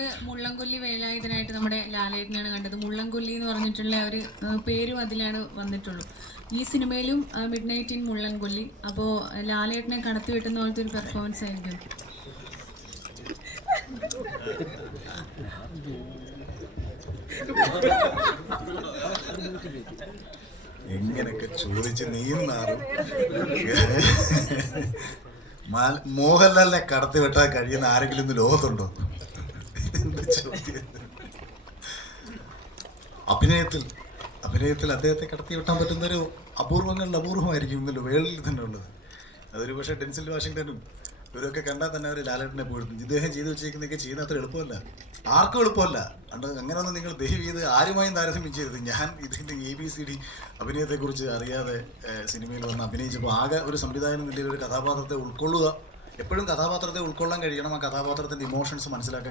മുൻപ് മുള്ളംകൊല്ലി വേലായുധനായിട്ട് നമ്മുടെ ലാലേട്ടനെയാണ് കണ്ടത്. മുള്ളംകൊല്ലി എന്ന് പറഞ്ഞിട്ടുള്ള ഒരു പേരും അതിലാണ് വന്നിട്ടുള്ളൂ. ഈ സിനിമയിലും മിഡ് നൈറ്റ് ഇൻ മുള്ളംകൊല്ലി. അപ്പോൾ ലാലേട്ടനെ കടത്തി വെട്ടുന്ന പോലത്തെ ഒരു പെർഫോമൻസ് ആയിരിക്കും. എങ്ങനെയൊക്കെ ചോദിച്ച് നീയും നാറും. മോഹൻലാലിനെ കടത്തി വെട്ടാൻ കഴിയുന്ന ആരെങ്കിലും ഇന്ന് ലോകത്തുണ്ടോ? അഭിനയത്തിൽ അദ്ദേഹത്തെ കടത്തി വെട്ടാൻ പറ്റുന്നൊരു അപൂർവങ്ങളിൽ അപൂർവമായിരിക്കും വേൾഡിൽ തന്നെ ഉള്ളത്. അതൊരു പക്ഷേ ഡെൻസിൽ വാഷിങ്ടനും ഇവരൊക്കെ കണ്ടാൽ തന്നെ അവർ ലാലേട്ടനെ പോയിരുന്നു. ഇദ്ദേഹം ചെയ്തു വെച്ചേക്കുന്നതൊക്കെ ചെയ്യുന്ന അത്ര എളുപ്പമല്ല, ആർക്കും എളുപ്പമല്ല. അങ്ങനെയൊന്നും നിങ്ങൾ ദയവ് ചെയ്ത് ആരുമായും താരതമ്യം ചെയ്യരുത്. ഞാൻ ഇതിൻ്റെ ABCD അഭിനയത്തെക്കുറിച്ച് അറിയാതെ സിനിമയിൽ വന്ന് അഭിനയിച്ചപ്പോൾ ആകെ ഒരു സംവിധായകൻ നിലയിൽ ഒരു കഥാപാത്രത്തെ ഉൾക്കൊള്ളുക, എപ്പോഴും കഥാപാത്രത്തെ ഉൾക്കൊള്ളാൻ കഴിയണം, ആ കഥാപാത്രത്തിൻ്റെ ഇമോഷൻസ് മനസ്സിലാക്കാൻ